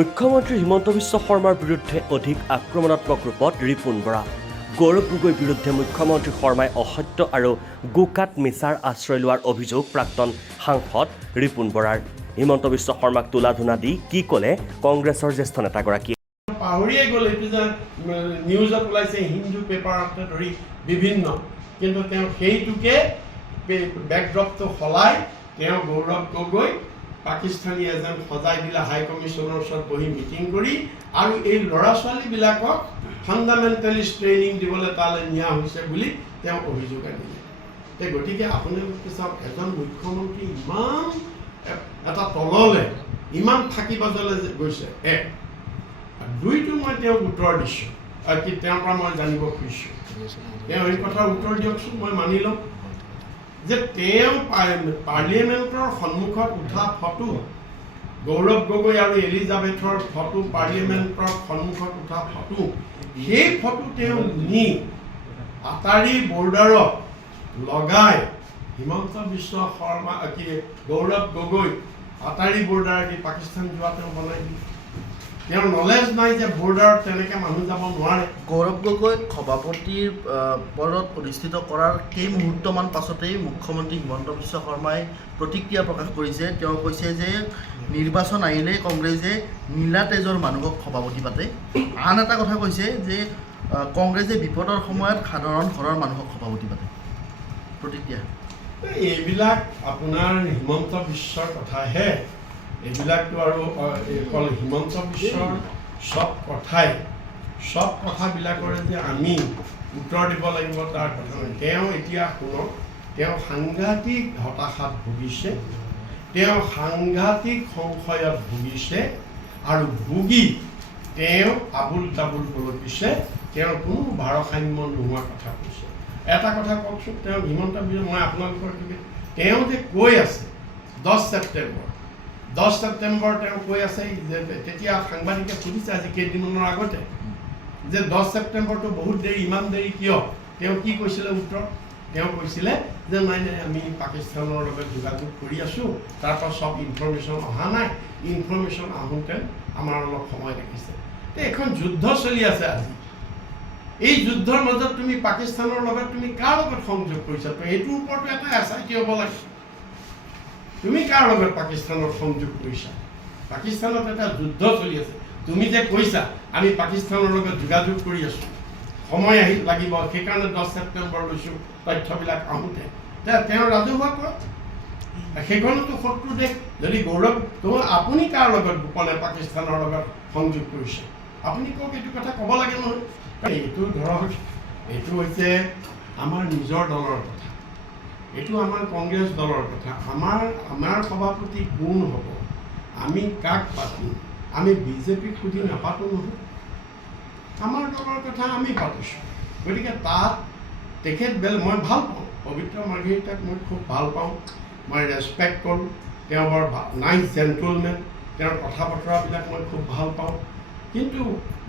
মুখ্যমন্ত্ৰী হিমন্ত বিশ্ব শৰ্মাৰ বিৰুদ্ধে অধিক আক্ৰমণাত্মক ৰূপত ৰিপুণ বৰা। গৌৰৱ গগৈৰ বিৰুদ্ধে মুখ্যমন্ত্ৰী শৰ্মাই অসত্য আৰু গোকাত মিছাৰ আশ্ৰয় লোৱাৰ অভিযোগ প্ৰাক্তন সাংসদ ৰিপুণ বৰাৰ। হিমন্ত বিশ্ব শৰ্মাক তোলা-ধুনা দি কি ক'লে কংগ্ৰেছৰ জ্যেষ্ঠ নেতাগৰাকীয়ে। পাহৰিয়ে গ'ল এইটো যে নিউজত ওলাইছে হিন্দু পেপাৰতে ধৰি বিভিন্ন, কিন্তু তেওঁ সেইটোকে বেকড্ৰপটো সলাই তেওঁ গৌৰৱ গগৈ পাকিস্তানী এজেণ্ট সজাই দিলে হাই কমিশ্যনৰ ওচৰত বহি মিটিং কৰি, আৰু এই ল'ৰা ছোৱালীবিলাকক ফাণ্ডামেণ্টেলিষ্ট ট্ৰেইনিং দিবলৈ তালৈ নিয়া হৈছে বুলি তেওঁ অভিযোগ আনিলে। গতিকে আপোনালোকে চাওক, এজন মুখ্যমন্ত্ৰী ইমান এটা তললৈ ইমান ফাঁকিবাজলৈ গৈছে। এক দুইটো মই তেওঁক উত্তৰ দিছোঁ, কি তেওঁৰ পৰা মই জানিব খুজিছোঁ, তেওঁ এই কথাৰ উত্তৰ দিয়কচোন। মই মানি ল'ম যে তেওঁ পাৰ্লিয়ামেণ্টৰ সন্মুখত উঠা ফটো, গৌৰৱ গগৈ আৰু এলিজাবেথৰ ফটো, পাৰ্লিয়ামেণ্টৰ সন্মুখত উঠা ফটো, সেই ফটো তেওঁ নি আটাৰী বৰ্ডাৰত লগাই হিমন্ত বিশ্ব শৰ্মা কি গৌৰৱ গগৈ আটাৰী বৰ্ডাৰেদি পাকিস্তান যোৱা তেওঁ বনাই দিলে। তেওঁৰ নলেজ নাই যে বৰ্ডাৰত তেনেকৈ মানুহ যাব নোৱাৰে। গৌৰৱ গগৈক সভাপতিৰ পদত অধিষ্ঠিত কৰাৰ কেইমুহূৰ্তমান পাছতেই মুখ্যমন্ত্ৰী হিমন্ত বিশ্ব শৰ্মাই প্ৰতিক্ৰিয়া প্ৰকাশ কৰিছে। তেওঁ কৈছে যে নিৰ্বাচন আহিলে কংগ্ৰেছে নীলা তেজৰ মানুহক সভাপতি পাতে। আন এটা কথা কৈছে যে কংগ্ৰেছে বিপদৰ সময়ত সাধাৰণ ঘৰৰ মানুহক সভাপতি পাতে। প্ৰতিক্ৰিয়া এইবিলাক আপোনাৰ হিমন্ত বিশ্বৰ কথাহে। এইবিলাকতো আৰু অকল হিমন্ত বিশ্বৰ চব কথাবিলাকৰে যে আমি উত্তৰ দিব লাগিব তাৰ কথা নহয়। তেওঁ এতিয়া শুনক, তেওঁ সাংঘাতিক হতাশাত ভুগিছে, তেওঁ সাংঘাতিক সংশয়ত ভুগিছে, আৰু ভুগি তেওঁ আবুল তাবুল বলকিছে, তেওঁৰ কোনো ভাৰসাম্য নোহোৱা কথা কৈছে। এটা কথা কওকচোন, তেওঁ হিমন্ত বিশ্ব, মই আপোনালোকৰ তেওঁ যে কৈ আছে 10 ছেপ্টেম্বৰ তেওঁ কৈ আছে যে, তেতিয়া সাংবাদিকে সুধিছে আজি কেইদিনমানৰ আগতে যে 10 ছেপ্টেম্বৰটো বহুত দেৰি, ইমান দেৰি কিয়? তেওঁ কি কৈছিলে উত্তৰ? তেওঁ কৈছিলে যে নাই আমি পাকিস্তানৰ লগত যোগাযোগ কৰি আছোঁ, তাৰপৰা চব ইনফৰ্মেশ্যন অহা নাই, ইনফৰ্মেশ্যন আহোঁতে আমাৰ অলপ সময় লাগিছে। এখন যুদ্ধ চলি আছে আজি। এই যুদ্ধৰ মাজত তুমি পাকিস্তানৰ লগত তুমি কাৰ লগত সংযোগ কৰিছা? তো এইটোৰ ওপৰতো এটা SIT হ'ব লাগে। তুমি কাৰ লগত পাকিস্তানৰ সংযোগ কৰিছা? পাকিস্তানত এটা যুদ্ধ চলি আছে, তুমি যে কৈছা আমি পাকিস্তানৰ লগত যোগাযোগ কৰি আছোঁ, সময় লাগিব, সেইকাৰণে 10 ছেপ্টেম্বৰ লৈছোঁ তথ্যবিলাক আহোঁতে। তেওঁ ৰাজহুৱা কৰক, সেইখনতো শত্ৰু দেশ। যদি গৌৰৱ আপুনি কাৰ লগত গোপনে পাকিস্তানৰ লগত সংযোগ কৰিছে আপুনি কওক, এইটো কথা ক'ব লাগে নহয়। এইটো ধৰক, এইটো হৈছে আমাৰ নিজৰ দলৰ কথা, এইটো আমাৰ কংগ্ৰেছ দলৰ কথা। আমাৰ সভাপতি কোন হ'ব, আমি কাক পাতিম, আমি বিজেপিক সুধি নাপাতো নহয়। আমাৰ দলৰ কথা আমি পাতিছোঁ। গতিকে তাত তেখেত মই ভাল পাওঁ, পবিত্ৰ মাৰ্ঘেৰিটাক মই খুব ভাল পাওঁ, মই ৰেচপেক্ট কৰোঁ। তেওঁ বৰ নাইচ জেণ্টলমেন, তেওঁৰ কথা বতৰাবিলাক মই খুব ভাল পাওঁ। কিন্তু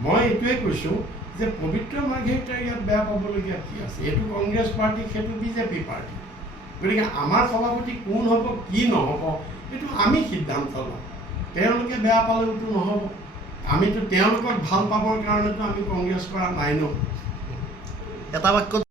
মই এইটোৱে কৈছোঁ যে পবিত্ৰ মাৰ্ঘেৰিটাৰ ইয়াত বেয়া পাবলগীয়া কি আছে? এইটো কংগ্ৰেছ পাৰ্টি, সেইটো বিজেপি পাৰ্টি। গতিকে আমাৰ সভাপতি কোন হ'ব, কি নহ'ব, এইটো আমি সিদ্ধান্ত লওঁ। তেওঁলোকে বেয়া পালেওতো নহ'ব। আমিতো তেওঁলোকক ভাল পাবৰ কাৰণেতো আমি কংগ্ৰেছ কৰা নাই ন। এটা বাক্যত